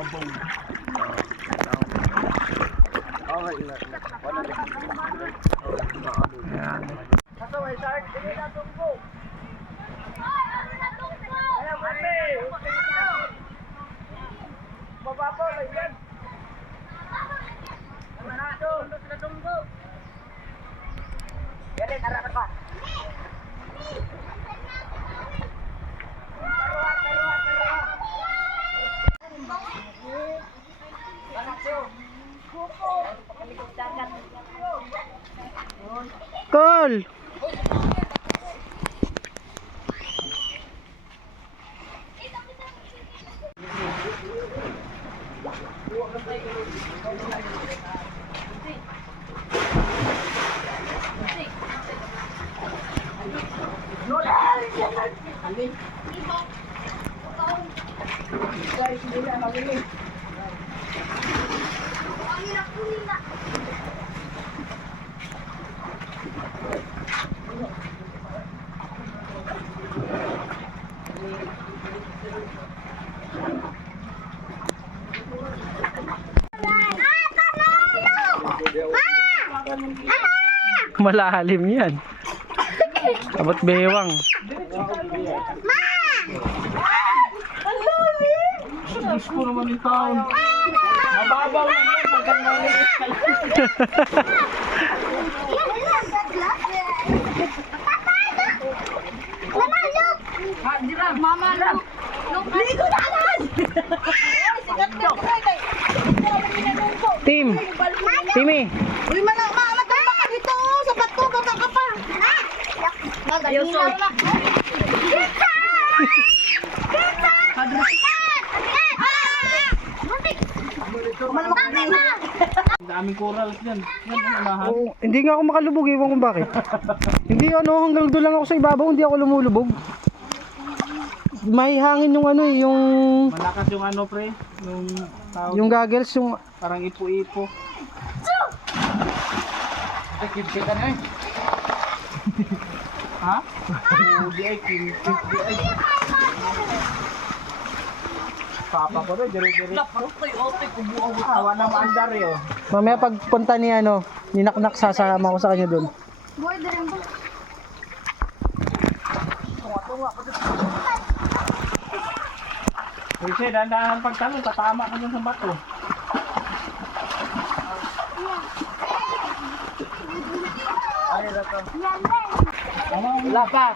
mabong. Okay, ilat. Ayan. Call! Malalim yan. Abot bewang. Gusto naman yung taon. Mababaw na yan. Pagkang maliit ka lang. Mama, look! Ligo na agad! Team! Timmy! Uy, matulog ka dito! Sapat ko, baba ka pa! Ayaw, sorry. Kita! Kita! Ang daming corals dyan. Yan ang mahal. Oh, hindi nga ako makalubog, ewan kung bakit. Hindi hanggang doon lang ako sa ibabaw, hindi ako lumulubog. May hangin yung yung Malakas yung pre. Yung tawag. yung goggles, yung Parang ipo-ipo. Ay, kimchi ka na eh. Ha? Hindi ay kimchi. Papa ko rin, jari-jari. Awa ng andar yun. mamaya pagpunta ni ninaknak, sasama ko sa kanya doon. Kasi dandahan pagtalong, tatama ka dun sa bato. Wala pa.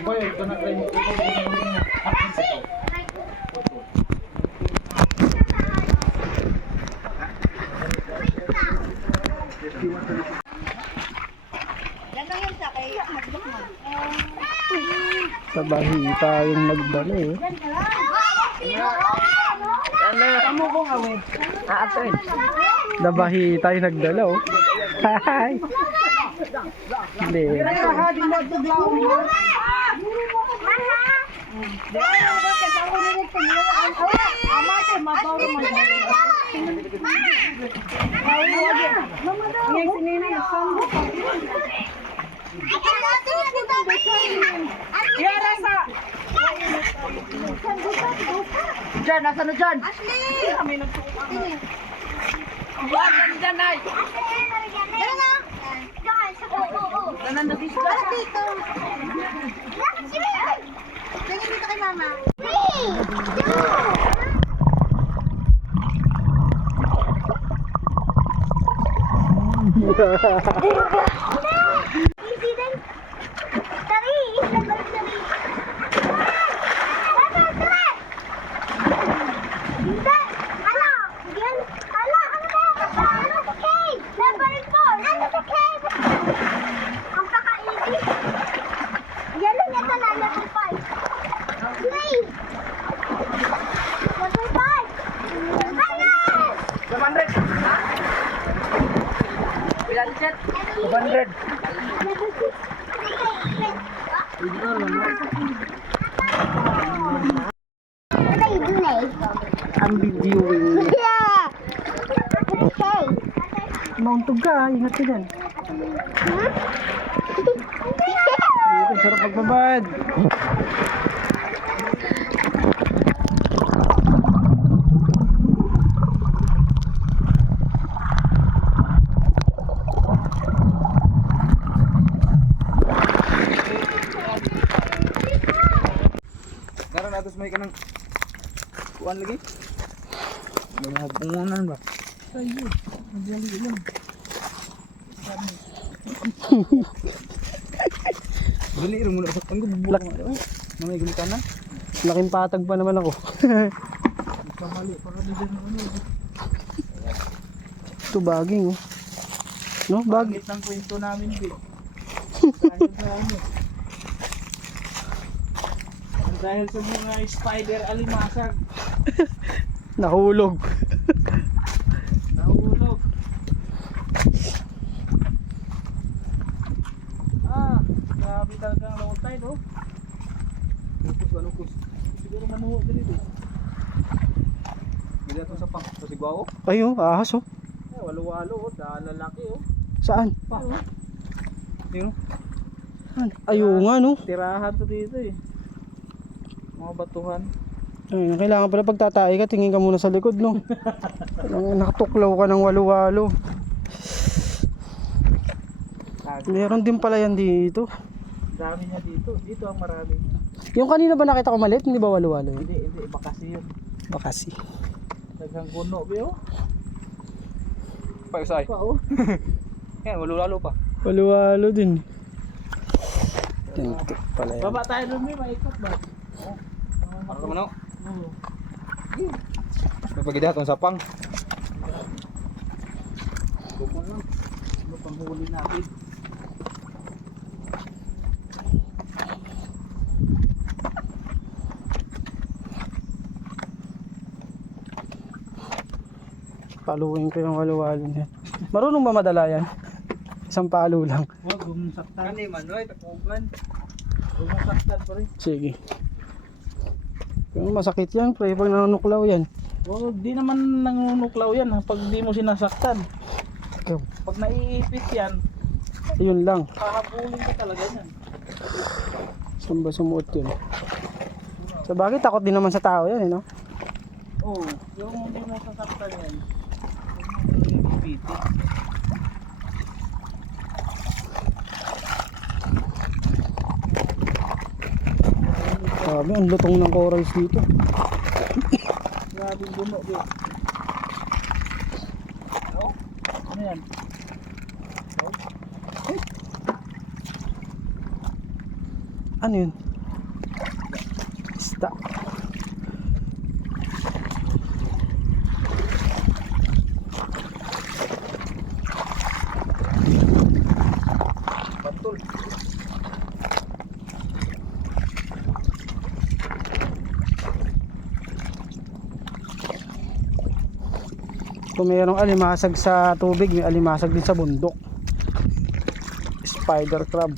Boy, ito na kayo. Sa bahita yung nagdala eh. Kamu ko nga, we. Aatin. Sa bahita yung nagdala oh. Hi! Hindi. Diyan, nasa na dyan? Ashley! Kami nagsukuha. Huwag kami dyan, Nay! Dala na! Dala na dito. Dala dito. Dala dito kay Mama. Easy din. Tari! Tari! I'm videoing. Yeah! Mauntog ka, ingat ka dyan. Dito, sarap magbabad. Karon atos may kanang kuan lagi. Mga bungunan ba? Ayo, madali lang. Dali rin muna sa tanggo bubulak mo. Mamay gulitan na. Laking patag pa naman ako. Kamali pa kami dyan ano. Ito baging oh. No, bag. Pangit ng kwento namin, Big. Dahil sa mga spider alimasag, Nahulog. nahulog. Grabe talaga ang low tide, oh. Lukos. Siguro manuho dito. Hindi ito sa pang sa sigwao. Ay oh, ahas oh. Walo-walo, oh. Dahil lalaki, oh. Saan? Pa, oh. Yun, Ayun nga no. tirahan to dito, eh. Mga batuhan. Ay, kailangan pala pagtatay ka, tingin ka muna sa likod, no? Nakatuklaw ka ng walo-walo. Meron din pala yan dito. Dami niya dito. Dito ang marami niya. Yung kanina ba nakita ko maliit, hindi ba walo-walo yun? Hindi. Iba kasi yun. Bakasi. Nagang guno, biyo. Pausay. Pa, oh. Yan, walo-lalo pa. Walo-walo din. Tintik pala yan. Baba tayo dun, may maikot ba? Ano man ako? Oo. May pagidat ang sapang. Bukon lang. Ano pang huli natin? Paluin ko yung walo-walo niya. Marunong ba madala yan? Isang palo lang. Huwag mong saktan. Kani man, oy, takuban. Huwag mong saktan pa rin. Sige. Yung masakit yan, pre, pag nanuklaw yan. Huwag, di naman nangunuklaw yan ha, pag di mo sinasaktan. Okay. Pag naiipit yan, Yun lang. pahabulin ka talaga yan. Saan ba sumuot yun? So bakit takot din naman sa tao yan, eh, no? Oo, yung hindi mo sasaktan yan. Huwag mo iipitin. Sabi, ang lutong ng corals dito. Grabe yung guno, Big. Oh, ano yan? Ano yun? Isda. Pantol. Kung mayroong alimasag sa tubig, may alimasag din sa bundok. Spider crab.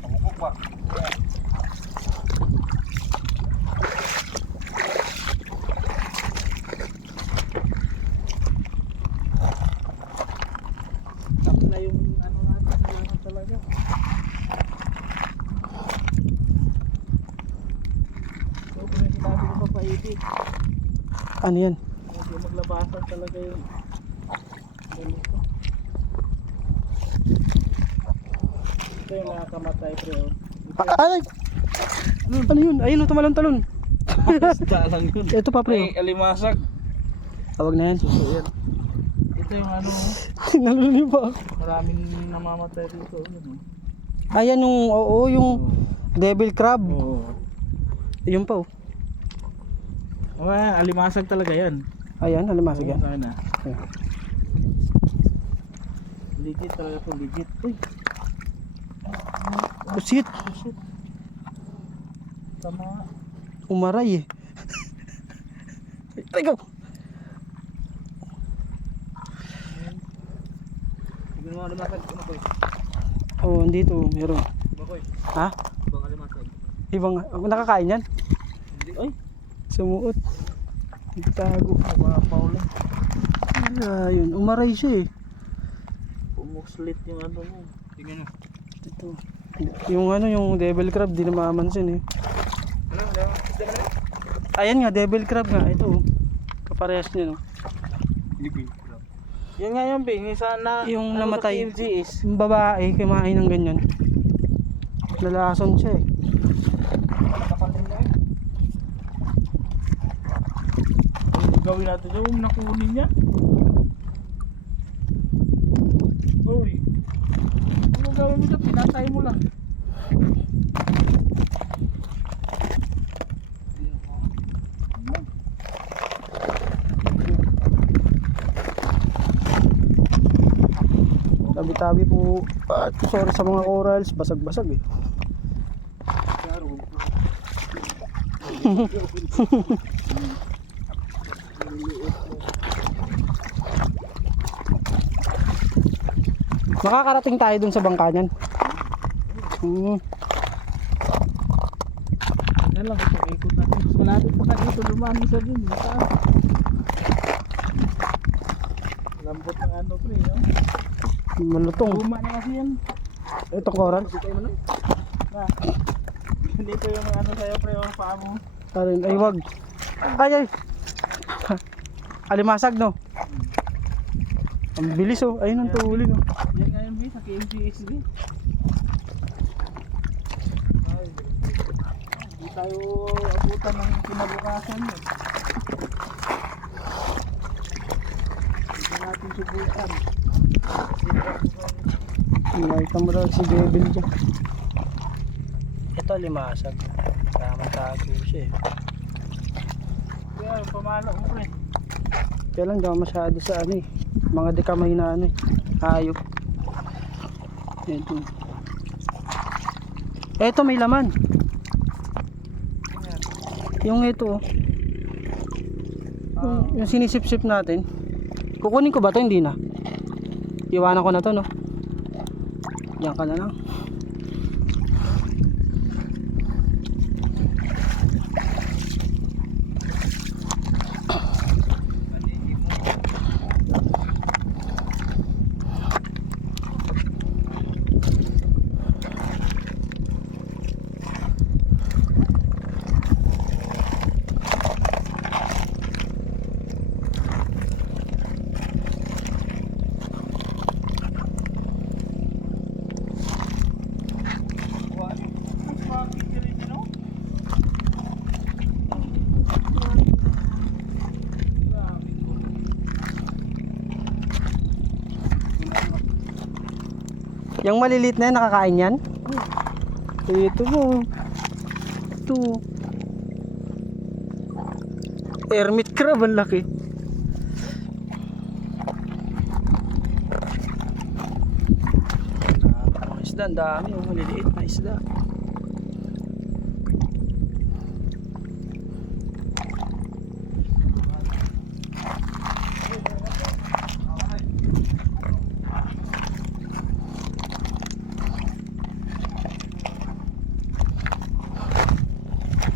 Pamukok ba? Tapos na yung ano natin, kailangan talaga. So, kung yung sinabi ko pa paibig, Ano yan? medyo maglabasan talaga yung ulo ko. Ito yung nakakamatay, pre. Oh. Ay! Ano yun? Ayun, tumalon-talon. Isda lang yun. Ito pa, pre. Ay, alimasag. Tawag na yan. Ito yung ano, Nalulun pa. maraming namamatay dito. Yun, Ayan yung, oo, yung devil crab. oh. Yun pa, oh. Oh, alimasag talaga yan. Ayan, alimasag yan. Sana. Ayan. Legit talaga to, legit. Uy, Busit. shit. Tama. Umaray eh. Ay, go! Sige mo alimasag, ano ko? Oh, dito, meron. Bakoy, Ha? ibang alimasag. Ibang, nakakain yan? Hindi, ay. Sumuot. Nagtago. Papaw lang. Ayun, umaray siya eh. Pumuslit yung ano mo. Tingnan mo. Ito. Yung ano, yung devil crab, di na mamansin eh. Ano? Isda na lang? Ayan nga, devil crab nga. Ito oh. Kaparehas niya no. Yan nga yung Bing. Sana Yung ano namatay. sa KMGS. Yung babae, kumain ng ganyan. Lalason siya eh. Nakapatin na eh. Ano gawin natin yung nakunin niya? Uy. Ano gawin mo dyan? Pinatay mo lang. Tabi-tabi po. Sorry sa mga corals, basag-basag eh. Makakarating tayo dun sa bangka niyan. Yan lang, ikot natin. Gusto natin pa dito lumami sa din. Lambot ng ano pre, no? Malutong. Luma na kasi yan. Itong coral. Hindi ko yung ano sa'yo pre, yung paa mo. Ay, wag. Ay, ay. Alimasag, no? Ang bilis, oh. Ayun ang tuhuli, no? Yan nga yung B sa KMGSD. Hindi tayo abutan ng kinabukasan yun. Hindi natin subukan. Nakita mo daw si Devil dyan. Ito, alimasag. Tamang tago siya, eh. Kaya pamalo mo pre. Kaya lang, di ako masyado sa ano, eh. Mga dekamay na ano, eh. Hayop. Ito. Ito, may laman. Yung ito, oh. Yung sinisip-sip natin. Kukunin ko ba ito? Hindi na. Iwanan ko na to, no? Diyan ka na lang. Yung maliliit na yan, nakakain yan? Ito mo. Ito. Hermit crab, ang laki. Mga isda, ang dami. Yung maliliit na isda.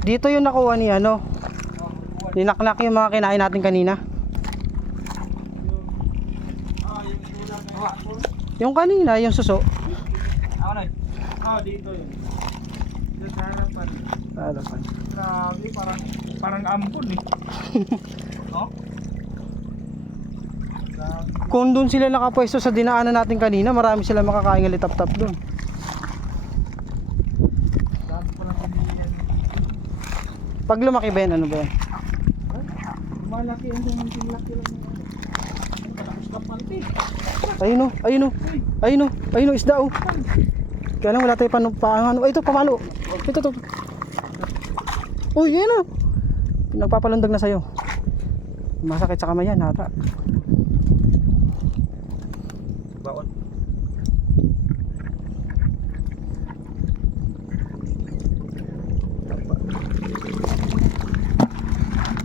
Dito yung nakuha ni ano. Ninaknak yung mga kinain natin kanina. Yung kanina, yung suso. Ako na. Dito yun. Dito sa harapan. Harapan. Grabe, parang ampon eh. No? Kung doon sila nakapwesto sa dinaanan natin kanina, marami sila makakain ng litap-tap doon. Dami pa lang pamilya. Pag lumaki ba yan, ano ba yan? Malaki ang yung laki lang. Patapos ka panti. Ayun o, ayun o, ayun o, ayun o, isda o. Kaya lang wala tayo paano. Ay, ito, pamalo. Ito. Uy, yan o. Nagpapalundag na sa'yo. Masakit sa kamay yan, hata. Baon.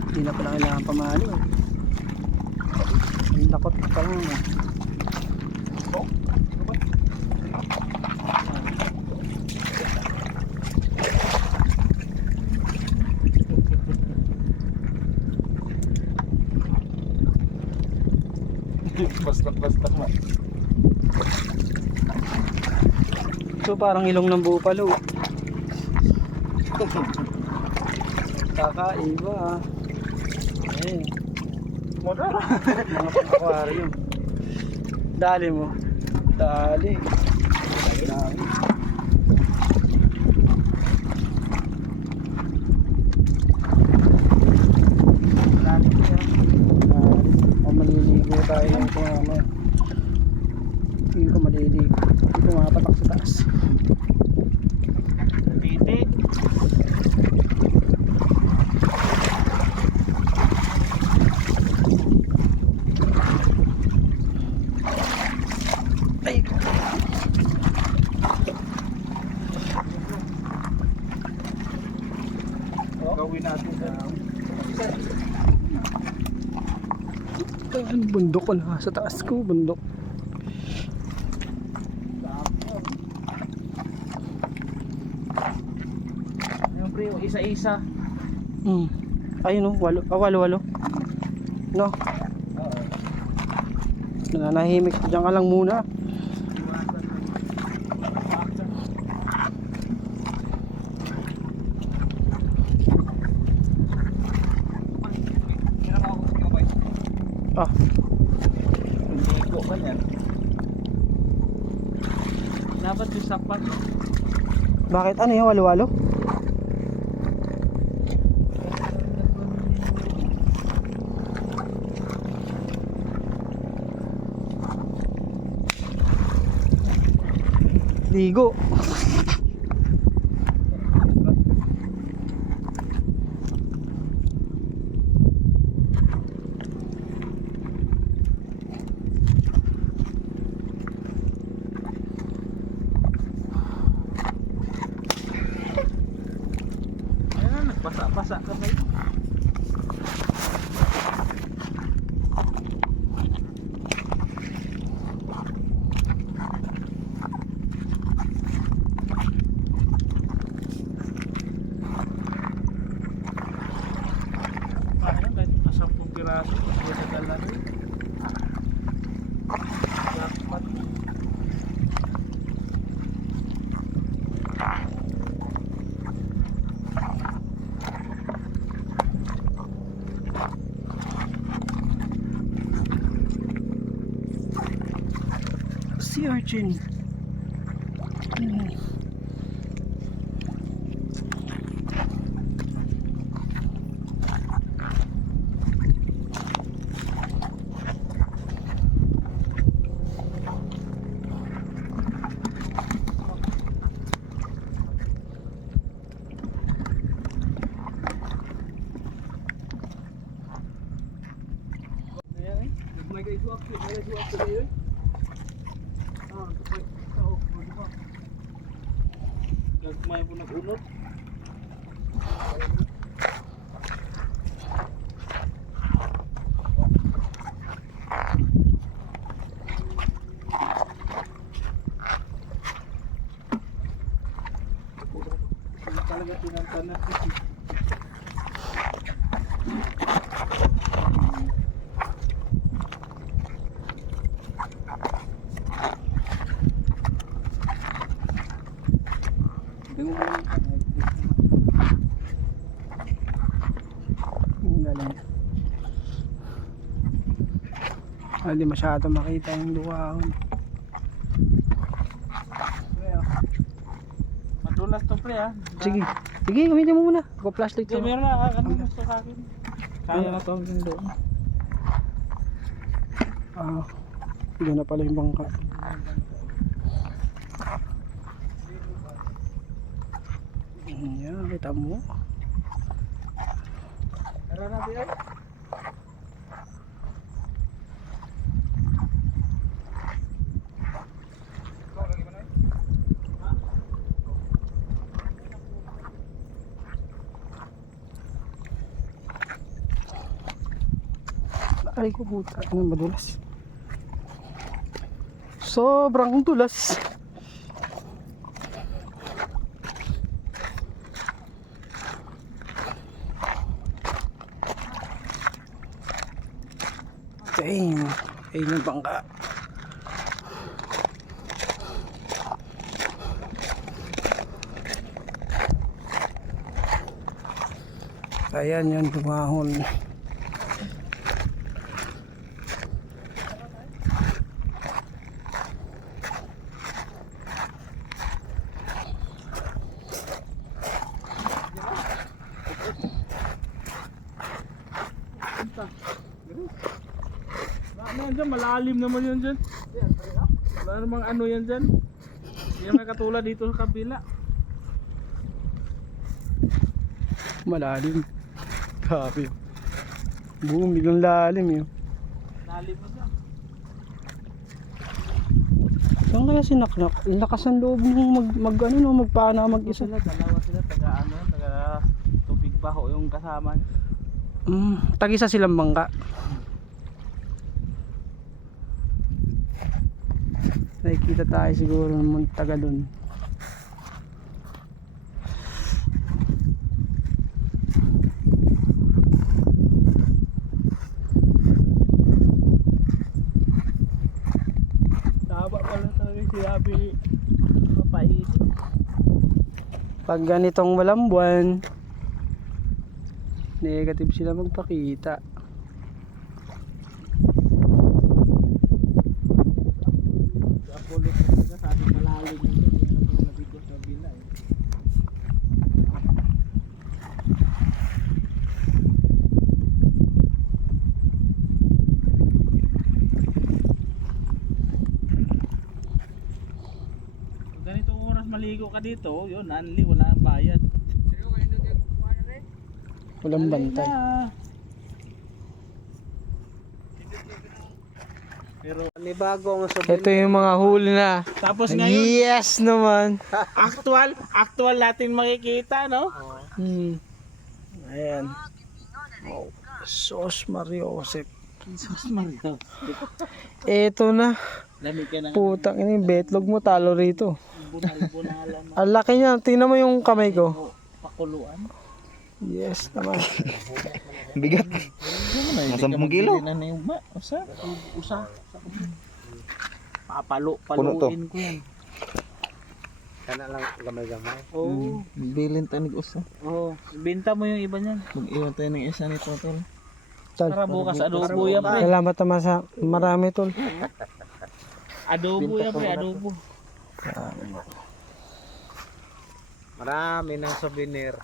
Hindi na pala kailangan pamalo eh. Ang lakot pa lang eh. Ito parang ilong ng bupalo. Kakaiba ah. Eh, Motor. mga pang-aquarium. Dali mo. Dali. Dali. Lalim ko yan. O maliligo tayo ng kung ano. Hindi ko maliligo. Hindi ko makapatak sa taas. Titi. Ay! Gawin natin sa Ay, bundok ko na. Sa taas ko, bundok. yung pre, yung isa-isa. Ayun o, walo. Walo. No? Nananahimik. Diyan ka lang muna. Ah, Hindi ko ba yan? Dapat yung sapat. bakit? Ano yung walo-walo? Ligo. Ayan, nagpasa-pasa ka ba yun? Ayan, kahit pa 10 piraso, hindi na dala rin. Jackpot. Sea urchin. Ayan eh. Nagmay kayo suwak. Nagmay suwak ko kayo eh. Ah, kapag. Oo, diba? Nagmay po nag-unot. Talaga pinantanan. Ang galing. Hindi masyado makita yung luwaon. Madulas to pre ah. Sige. Sige, gamitin mo muna. Ako flashlight Hindi, to. meron na. Ano gusto sa akin? Kaya na to hanggang doon. Ah, hindi na pala yung bangka. Yan, kita mo. Meron natin ay. Ay ko puta, ano madulas. Sobrang dulas. Damn, ayun yung bangka. Ayan yan, dumahon. Ano yan dyan? Malalim naman yan dyan. Wala namang ano yan dyan. Hindi naman katulad dito sa kabila. Malalim. Grabe. Boom, biglang lalim yun. Lalim mo dyan. Saan kaya si Naknak? Lakas ang loob nung magpaana mag-isa. Dalawa sila, taga ano, taga tubig baho yung kasama. Tag-isa silang bangka. Nakikita tayo siguro ng taga dun. Tama pala talaga si Abi mapahit. Pag ganitong walang buwan, negative sila magpakita. Kapulit talaga sa ating malalim dito. Hindi na dito sa kabila eh. Pag ganitong oras maligo ka dito, yun, only, wala ang bayad. Walang bantay. Pero Ito yung mga huli na. tapos ngayon, Yes naman. actual natin makikita, no? Ayan. Oh, Sos Mario Josep. Jesus Mario. Ito na. Lamig ka na nga. Putang ini, betlog mo talo rito. Bunal-bunalan na. Ang laki niya. Tingnan mo yung kamay ko. Pakuluan. Yes naman. Bigat. Nasa 10 kilo. Na na yung usa. Puno to. Paluin ko yan. Kana lang gamay-gamay. Oo. Bilin tanig usa. Oo. Binta mo yung iba niyan. Mag-iwan tayo ng isa nito tol. Tol. Para bukas adobo yan, pre. Salamat naman sa marami tol. Adobo yan, pre. Adobo. Marami ng souvenir.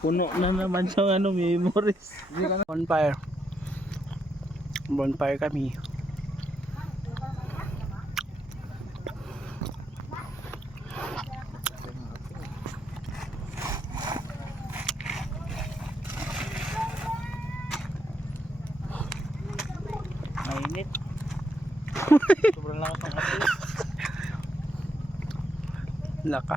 Puno na naman sa ano, memories. Bonfire. Bonfire kami. Mainit. Sobrang lakas ng apoy. Laka.